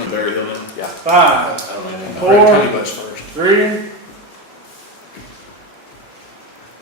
win. Barry Hill. Yeah. 5, I don't know anything about 4, Honey Bus first. 3.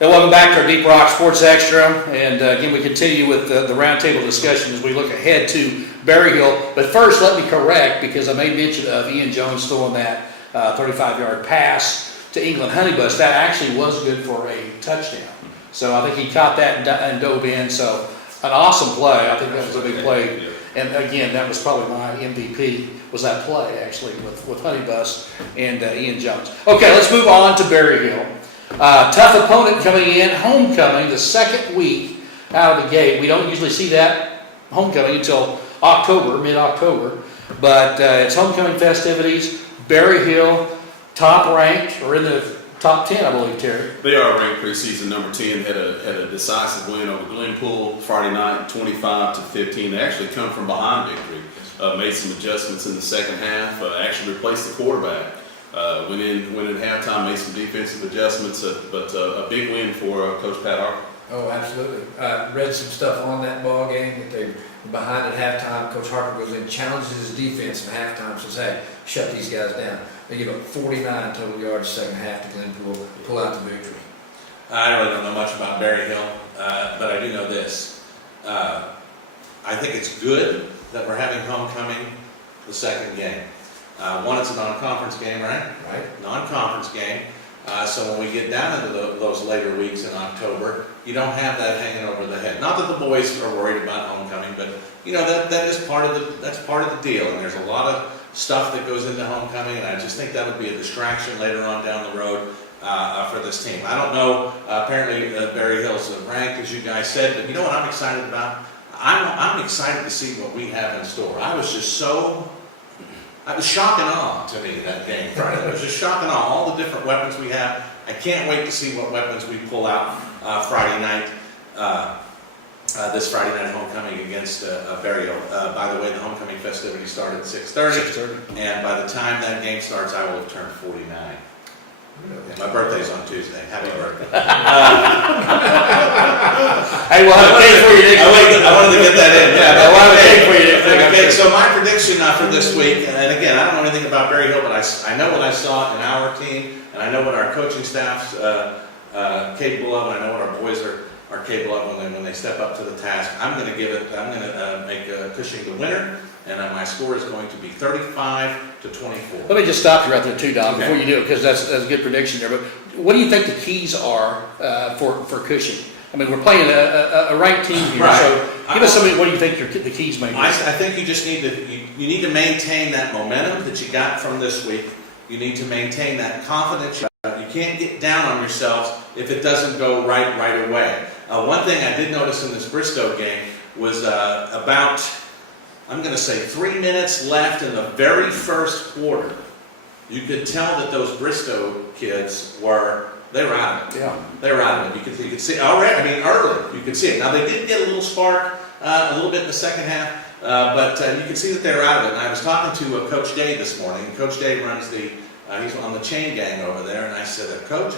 Well, welcome back to our Deep Rock Sports Extra, and again, we continue with the roundtable discussion as we look ahead to Berry Hill. But first, let me correct, because I made mention of Ian Jones throwing that 35-yard pass to England Honey Bus. That actually was good for a touchdown. So I think he caught that and dove in. So an awesome play. I think that was a big play. And again, that was probably my MVP, was that play actually with Honey Bus and Ian Jones. Okay, let's move on to Berry Hill. Tough opponent coming in, homecoming, the second week out of the gate. We don't usually see that homecoming until October, mid-October, but it's homecoming festivities. Berry Hill, top ranked, or in the top 10, I believe, Terry. They are ranked preseason number 10. Had a decisive win over Glenpool Friday night, 25-15. They actually come from behind victory. Made some adjustments in the second half. Actually replaced the quarterback. Went in at halftime, made some defensive adjustments, but a big win for Coach Pat Harper. Oh, absolutely. Read some stuff on that ball game that they were behind at halftime. Coach Harper goes in, challenges his defense at halftime, says, "Hey, shut these guys down." They give up 49 total yards second half to Glenpool, pull out the victory. I really don't know much about Berry Hill, but I do know this. I think it's good that we're having homecoming the second game. One, it's a non-conference game, right? Right. Non-conference game. So when we get down into those later weeks in October, you don't have that hanging over the head. Not that the boys are worried about homecoming, but you know that is part of the deal. And there's a lot of stuff that goes into homecoming, and I just think that would be a distraction later on down the road for this team. I don't know. Apparently, Berry Hill's ranked, as you guys said, but you know what I'm excited about? I'm excited to see what we have in store. I was shock and awe to me that game Friday. It was just shock and awe, all the different weapons we have. I can't wait to see what weapons we pull out Friday night, this Friday night homecoming against Berry Hill. By the way, the homecoming festivities start at 6:30, and by the time that game starts, I will have turned 49. My birthday's on Tuesday. Happy birthday. Hey, we'll have a cake for you next week. I wanted to get that in. Yeah, We'll have a cake for you next week. Okay, so my prediction for this week, and again, I don't know anything about Berry Hill, but I know what I saw in our team, and I know what our coaching staff's capable of, and I know what our boys are capable of when they step up to the task. I'm going to make Cushing the winner, and my score is going to be 35-24. Let me just stop you right there too, Don, Okay. before you do it, because that's a good prediction there. But what do you think the keys are for Cushing? I mean, we're playing a ranked team here, Right. so give us what do you think the keys may be? I think you just need to you need to maintain that momentum that you got from this week. You need to maintain that confidence. You can't get down on yourselves if it doesn't go right away. One thing I did notice in this Bristow game was about, I'm going to say, 3 minutes left in the very first quarter. You could tell that those Bristow kids they were out of it. Yeah. They were out of it. You could see already. I mean, early you could see it. Now they did get a little spark a little bit in the second half, but you could see that they were out of it. And I was talking to Coach Day this morning. And Coach Day runs he's on the chain gang over there. And I said, Coach,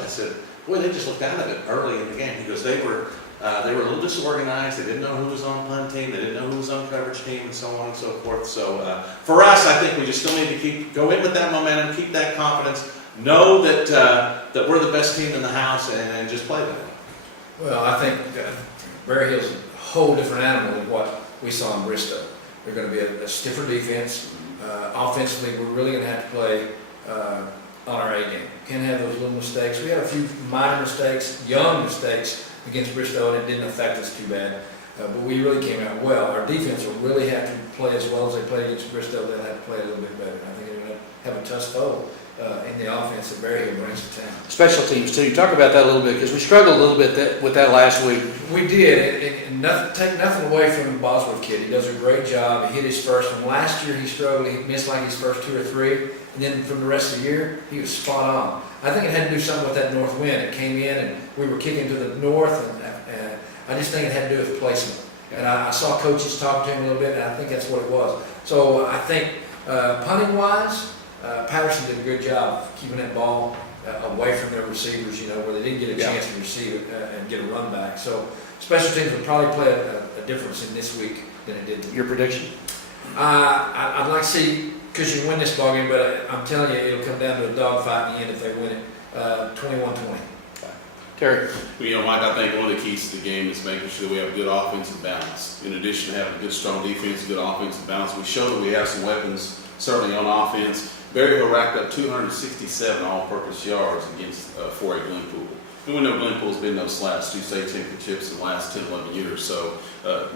boy, they just looked out of it early in the game. He goes, they were a little disorganized. They didn't know who was on punt team. They didn't know who was on coverage team, and so on and so forth. So for us, I think we just still need to go in with that momentum, keep that confidence, know that we're the best team in the house, and just play that way. Well, I think Berry Hill's a whole different animal than what we saw in Bristow. They're going to be a stiffer defense. Offensively, we're really going to have to play on our A game. Can't have those little mistakes. We had a few minor mistakes, young mistakes against Bristow, and it didn't affect us too bad. But we really came out well. Our defense will really have to play as well as they played against Bristow. They'll have to play a little bit better. I think they're going to have a tough foe in the offense that Berry Hill brings to town. Special teams too. Talk about that a little bit, because we struggled a little bit with that last week. We did, and take nothing away from the Bosworth kid. He does a great job. He hit his first one. Last year he struggled. He missed like his first 2 or 3. And then from the rest of the year, he was spot on. I think it had to do something with that north wind. It came in and we were kicking to the north, and I just think it had to do with placement. And I saw coaches talking to him a little bit, and I think that's what it was. So I think punting-wise, Patterson did a good job of keeping that ball away from their receivers, where they didn't get a chance to receive it and get a run back. So special teams will probably play a difference in this week than it did. Your prediction? I'd like to see because you win this ballgame, but I'm telling you, it'll come down to a dogfight in the end if they win it, 21-20. Terry? You know, Mike, I think one of the keys to the game is making sure we have a good offensive balance. In addition to having a good, strong defense, good offensive balance, we show that we have some weapons, certainly on offense. Berryhill racked up 267 all-purpose yards against 4A Glenpool. And we know Glenpool's been no slouch, 2 state championships in the last 10, 11 years. So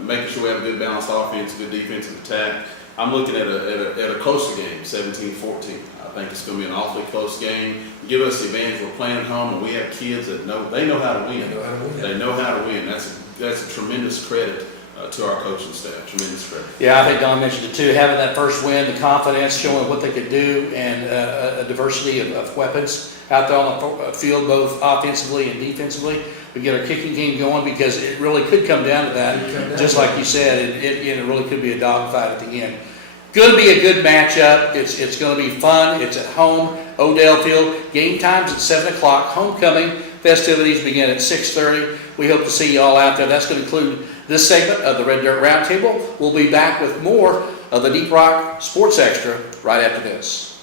making sure we have a good balanced offense, good defensive attack. I'm looking at a closer game, 17-14. I think it's going to be an awfully close game. Give us the advantage we're playing at home, and we have kids that know how to win. They know how to win. They know how to win. That's a tremendous credit to our coaching staff. Tremendous credit. Yeah, I think Don mentioned it too, having that first win, the confidence, showing what they could do, and a diversity of weapons out there on the field, both offensively and defensively. We get our kicking game going because it really could come down to that, just like you said, it really could be a dogfight at the end. Going to be a good matchup. It's going to be fun. It's at home, Odell Field. Game time's at 7 o'clock. Homecoming festivities begin at 6:30. We hope to see you all out there. That's going to conclude this segment of the Red Dirt Roundtable. We'll be back with more of the Deep Rock Sports Extra right after this.